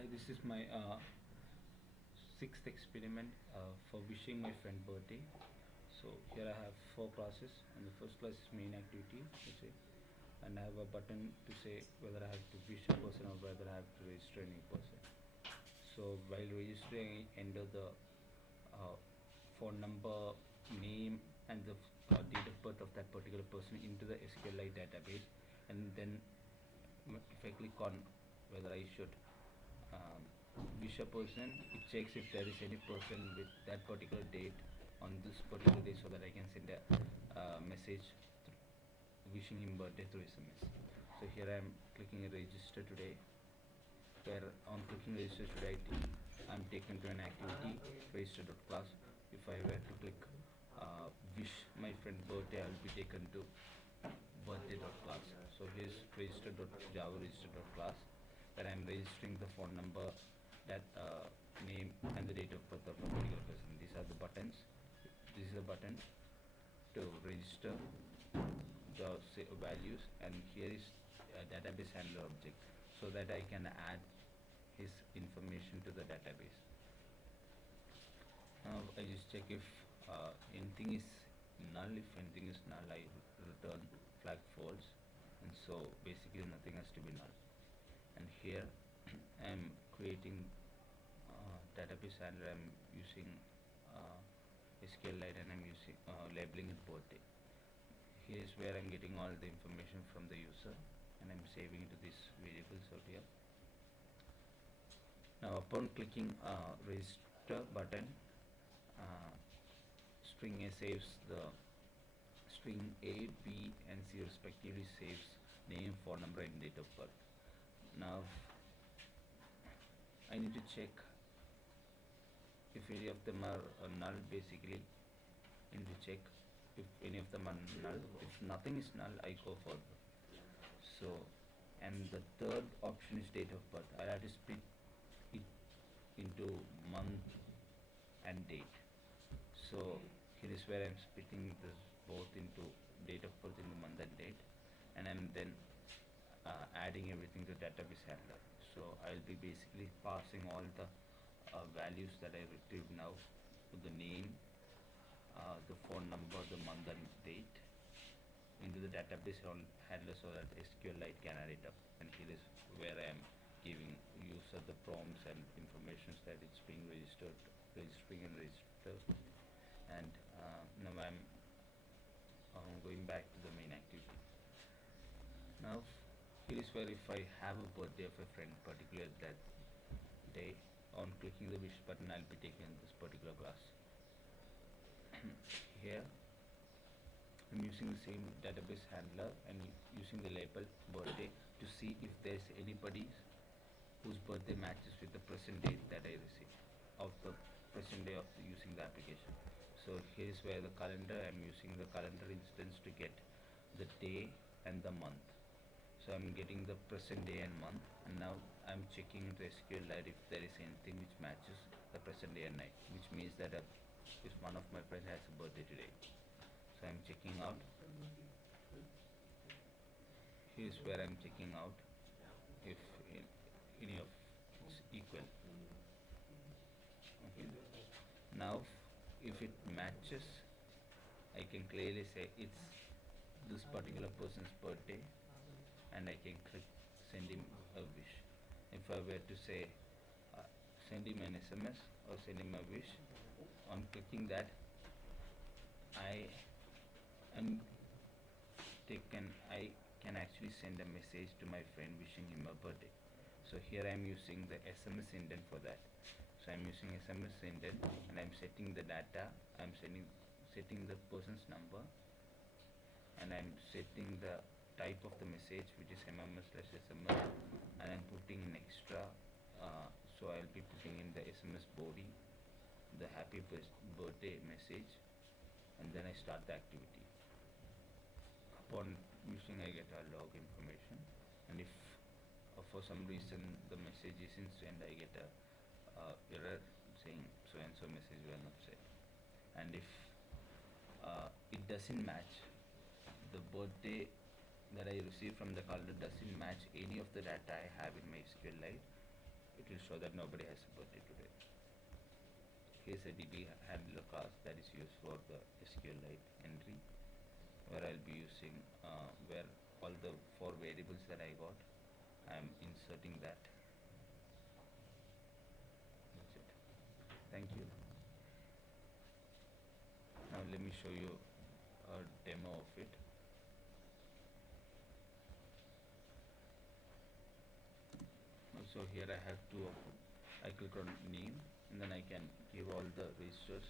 Hi, this is my sixth experiment for wishing my friend birthday. So here I have four classes, and the first class is main activity, let's say, and I have a button to say whether I have to wish a person or whether I have to register a new person. So while registering, I enter the uh, phone number, name, and the date of birth of that particular person into the SQLite database, and then if I click on whether I should um, wish a person, it checks if there is any person with that particular date on this particular day, so that I can send a message wishing him birthday through SMS. So here I am clicking register today, where on clicking register today I am taken to an activity register.class. If I were to click wish my friend birthday, I will be taken to birthday.class. So here's register.java register.class, where I am registering the phone number, that name, and the date of birth of a particular person. These are the buttons. This is a button to register the values, and here is a database handler object, so that I can add his information to the database. Now I just check if anything is null. If anything is null, I return flag false, and so basically nothing has to be null. And here I am creating database handler. I am using SQLite, and I am using labeling it birthday. Here is where I am getting all the information from the user, and I am saving it to this variables out here. Now upon clicking register button, string A saves the string A, B, and C respectively saves name, phone number, and date of birth. Now I need to check if any of them are null. Basically, I need to check if any of them are null. If nothing is null, I go further. So, and the third option is date of birth. I have to split it into month and date. So here is where I am splitting this both into date of birth in the month and date, and I am then adding everything to database handler. So I will be basically passing all the values that I retrieved now, the name, the phone number, the month and date, into the database handler, so that SQLite can add it up. And here is where I am giving user the prompts and information that it's being registered, registering and registered. And now I'm going back to the main activity. Now here is where if I have a birthday of a friend, particularly that day, on clicking the wish button, I'll be taking this particular class. Here I'm using the same database handler and using the label birthday to see if there's anybody whose birthday matches with the present date that I received of the present day of using the application. So here is where the calendar, I'm using the calendar instance to get the day and the month. So I'm getting the present day and month, and now I'm checking into SQLite if there is anything which matches the present day and night, which means that if one of my friends has a birthday today. So I'm checking out. Here's where I'm checking out if any of it's equal. Okay. Now if it matches, I can clearly say it's this particular person's birthday, and I can click send him a wish. If I were to say send him an SMS or send him a wish, on clicking that, I can actually send a message to my friend wishing him a birthday. So here I am using the SMS indent for that. So I am using SMS indent, and I am setting the data. I am setting the person's number, and I am setting the type of the message, which is MMS/SMS, and I am putting an extra. So I will be putting in the SMS body, the happy birthday message, and then I start the activity. Upon using, I get a log information, and if for some reason the message isn't sent, I get a error saying so and so message were not sent. And if it doesn't match, the birthday that I receive from the calendar doesn't match any of the data I have in my SQLite, it will show that nobody has a birthday today. Here's a DB handler class that is used for the SQLite entry, where I'll be using where all the 4 variables that I got, I'm inserting that. That's it. Thank you. Now let me show you a demo of it. So here I have two of them. I click on name, and then I can give all the registers,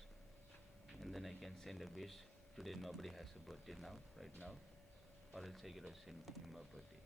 and then I can send a wish. Today nobody has a birthday now, right now, or else I get to send him a birthday.